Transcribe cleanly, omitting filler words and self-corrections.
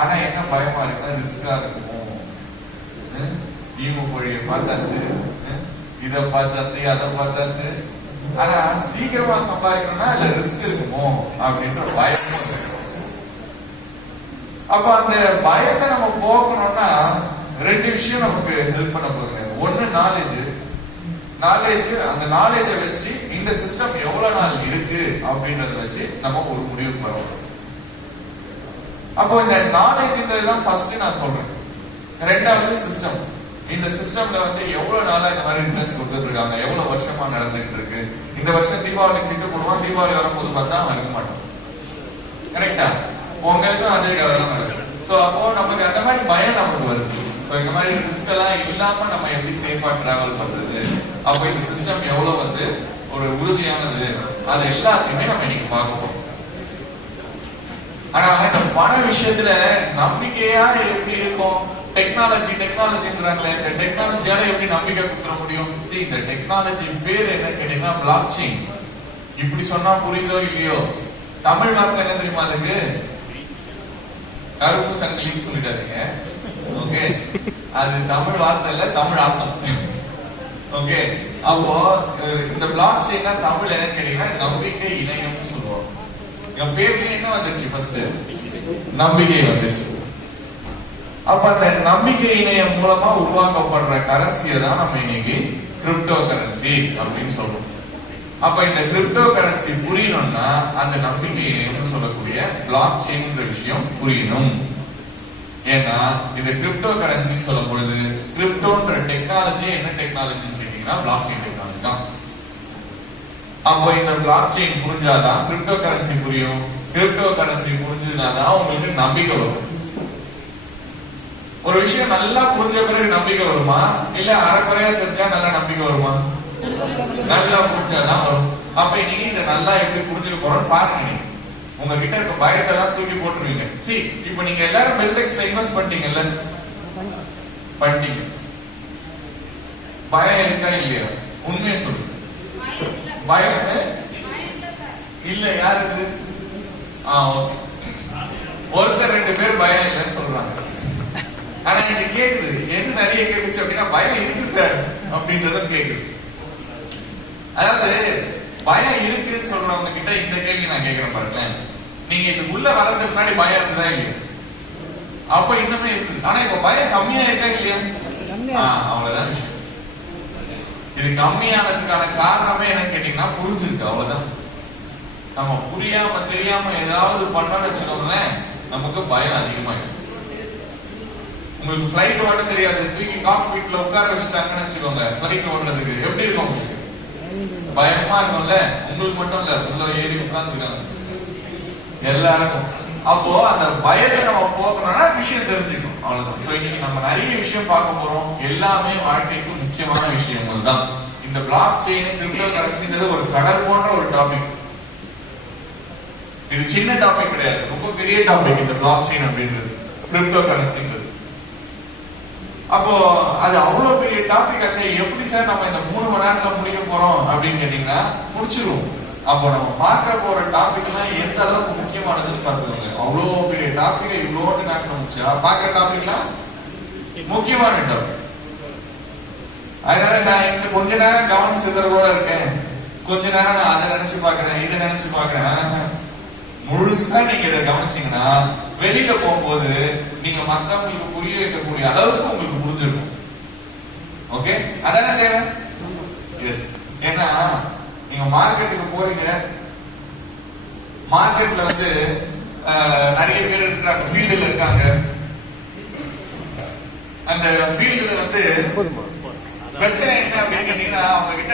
ஆனா என்ன பயமா இருக்குன்னா ரிஸ்கா இருக்குமோ, ஈமொழியை பார்த்தாச்சு, இதை பார்த்தாச்சு, அதை பார்த்தாச்சு, ஆனா சீக்கிரமா சம்பாதிக்கணும்னா இல்ல ரிஸ்க் இருக்குமோ அப்படின்ற பயம். அப்ப அந்த பயத்தை நம்ம போக்கணும்னா ரெண்டு விஷயம் நமக்கு ஹெல்ப் பண்ண போகுது. ஒண்ணு நாலேஜ். அந்த நாலேஜை வச்சு இந்த சிஸ்டம் எவ்வளவு நாள் இருக்கு அப்படின்றத வச்சு நம்ம ஒரு முடிவுக்கு வரோம். அப்போ இந்த நாலேஜ்ன்றதுதான் ஃபர்ஸ்ட் நான் சொல்றேன். ரெண்டாவது சிஸ்டம். இந்த சிஸ்டம்ல வந்து எவ்வளவு நாளா இந்த மாதிரி ரிட்டர்ன்ஸ் கொடுத்துட்டு இருக்காங்க, எவ்வளவு வருஷமா நடந்துட்டு இருக்கு. இந்த வருஷம் தீபாவளி சீட்டு போடுவோம், தீபாவளி வரும்போது பார்த்தா இருக்க மாட்டோம். கரெக்டா? பொங்கலுக்கும் அதே கவனம் நடக்கும். சோ அப்போ நமக்கு அந்த மாதிரி பயம் நமக்கு வருது. இந்த மாதிரி ரிஸ்க் எல்லாம் இல்லாம நம்ம எப்படி சேஃபா டிராவல் பண்றது, அப்ப இந்த சிஸ்டம் எவ்வளவு வந்து ஒரு உறுதியானது, அது எல்லாத்தையுமே நம்ம இன்னைக்கு பார்க்கணும். ஆனா இந்த பண விஷயத்துல நம்பிக்கையா எப்படி இருக்கும்? டெக்னாலஜின்றாங்களே, இந்த டெக்னாலஜியால எப்படி நம்பிக்கை கொடுத்துட முடியும்? இந்த டெக்னாலஜி பேர் என்ன கேட்டீங்கன்னா பிளாக் செயின். இப்படி சொன்னா புரியுதோ இல்லையோ, தமிழ் வார்த்தை என்ன தெரியுமா? அதுக்கு கருப்பு சங்கிலின்னு சொல்லிட்டாருங்க. ஓகே, அது தமிழ் வார்த்தை இல்ல, தமிழ் அர்த்தம். ஓகே, அப்போ இந்த பிளாக் செயின்னா தமிழ் என்ன கேட்டீங்கன்னா நம்பிக்கை இணையம்னு சொல்லுவோம். என் பேர்ல என்ன வந்துருச்சு? ஃபர்ஸ்ட் நம்பிக்கை வந்துருச்சு. அப்ப அந்த நம்பிக்கை இணையம் மூலமா உருவாக்கப்படுற கரன்சியை தான் நம்ம இன்னைக்கு கிரிப்டோ கரன்சி அப்படின்னு சொல்றோம். அப்ப இந்த கிரிப்டோ கரன்சி புரியணும்னா அந்த நம்பிக்கை இணையம் சொல்லக்கூடிய பிளாக் செயின்ன்ற விஷயம் புரியணும். ஏன்னா இந்த கிரிப்டோ கரன்சின்னு சொல்லும் பொழுது கிரிப்டோன்ற டெக்னாலஜி என்ன டெக்னாலஜின்னு கேட்டீங்கன்னா பிளாக் செயின் டெக்னாலஜி தான். அப்போ இந்த பிளாக் செயின் புரிஞ்சாதான் கிரிப்டோ கரன்சி புரியும். கிரிப்டோ கரன்சி புரிஞ்சதுனாதான் உங்களுக்கு நம்பிக்கை வரும். ஒரு விஷயம் நல்லா புரிஞ்ச பிறகு நம்பிக்கை வருமா, இல்ல அரைக்குறையா தெரிஞ்சா நல்லா நம்பிக்கை வருமா? நல்லா புரிஞ்சாதான் வரும். அப்ப இன்னைக்கு இதை நல்லா எப்படி புரிஞ்சுக்க போறோம்னு பாருங்க. உங்ககிட்ட இருக்க பயத்தை எல்லாம் தூக்கி போட்டுருவீங்க. சரி, இப்ப நீங்க எல்லாரும் பெல்டெக்ஸ்ல இன்வெஸ்ட் பண்ணிட்டீங்கல்ல, பண்ணிட்டீங்க. பயம் இருக்கா இல்லையா? உண்மையை சொல்லு. பயம் இல்ல. யாரு இது? ஒருத்தர் ரெண்டு பேர் பயம் இல்லைன்னு சொல்றாங்க. ஆனா இது கேக்குது, எது நிறைய கேட்டுச்சு அப்படின்னா பயம் இருக்கு சார் அப்படின்றத கேக்குது. அதாவது பயம் இருக்குன்னு சொல்றவங்க கிட்ட இந்த கேள்வி நான் கேட்கிறேன் பாருங்களேன். நீங்க இதுக்குள்ள வரதுக்கு முன்னாடி பயம் இருக்குதா இல்லையா? அப்ப இன்னுமே இருக்குது. ஆனா இப்ப பயம் கம்மியா இருக்கா இல்லையா? அவ்வளவுதான் விஷயம். இது கம்மியானதுக்கான காரணமே என்ன கேட்டீங்கன்னா புரிஞ்சிருக்கு. அவ்வளவுதான். நம்ம புரியாம தெரியாம ஏதாவது பண்ணணும்னு வச்சுக்கோங்களேன், நமக்கு பயம் அதிகமாயிடும். உங்களுக்கு பிளைட் ஓட தெரியாது, தூக்கி காக்பிட்ல உட்கார வச்சுட்டாங்கன்னு வச்சுக்கோங்க, பிளைட் ஓடுறதுக்கு எப்படி இருக்கும்? உங்களுக்கு பயமா இருக்கும்ல. உங்களுக்கு மட்டும் இல்ல, உள்ள ஏறி உட்கார்ந்துருக்காங்க எல்லாருக்கும். அப்போ அந்த பயத்தை நம்ம போக்கணும்னா விஷயம் தெரிஞ்சுக்கணும். அவ்வளவுதான். சோ இன்னைக்கு நம்ம நிறைய விஷயம் பார்க்க போறோம். எல்லாமே வாழ்க்கைக்கு முக்கியமான விஷயங்கள் தான். இந்த பிளாக் செயின் கிரிப்டோ கரன்சின்றது ஒரு கடல் போன்ற ஒரு டாபிக். இது சின்ன டாபிக் கிடையாது, ரொம்ப பெரிய டாபிக் இந்த பிளாக் செயின் அப்படின்றது, கிரிப்டோ கரன்சின்றது. அப்போ அது அவ்வளவு பெரிய டாபிக் ஆச்சு. எப்படி சார் நம்ம இந்த 3 மணி நேரத்துல முடிக்க போறோம் அப்படின்னு கேட்டீங்கன்னா முடிச்சிருவோம். அப்போ நம்ம பார்க்க போற டாபிக் எல்லாம் எந்த அளவுக்கு முக்கியமானதுன்னு பார்த்துக்கோங்க. அவ்வளவு பெரிய டாபிக் இவ்வளவு நேரத்துல முடிச்சா பார்க்கிற டாபிக் எல்லாம் முக்கியமான டாபிக். அதனால நான் இந்த கொஞ்ச நேரம் கவனம் சிதறலோட இருக்கேன், கொஞ்ச நேரம் நான் அதை நினைச்சு பாக்குறேன், இதை நினைச்சு பாக்குறேன். முழுசா நீங்க இதை கவனிச்சீங்கன்னா வெளியில போகும்போது நீங்க மத்தவங்களுக்கு புரிய வைக்கக்கூடிய அளவுக்கு உங்களுக்கு புரிஞ்சிருக்கும். ஓகே, அதான தேவை. ஏன்னா நீங்க மார்க்கெட்டுக்கு போறீங்க, மார்க்கெட்ல வந்து நிறைய பேர் இருக்கிறாங்க, ஃபீல்டுல இருக்காங்க. அந்த ஃபீல்டுல வந்து பிரச்சனை என்ன அப்படின்னு கேட்டீங்கன்னா அவங்க கிட்ட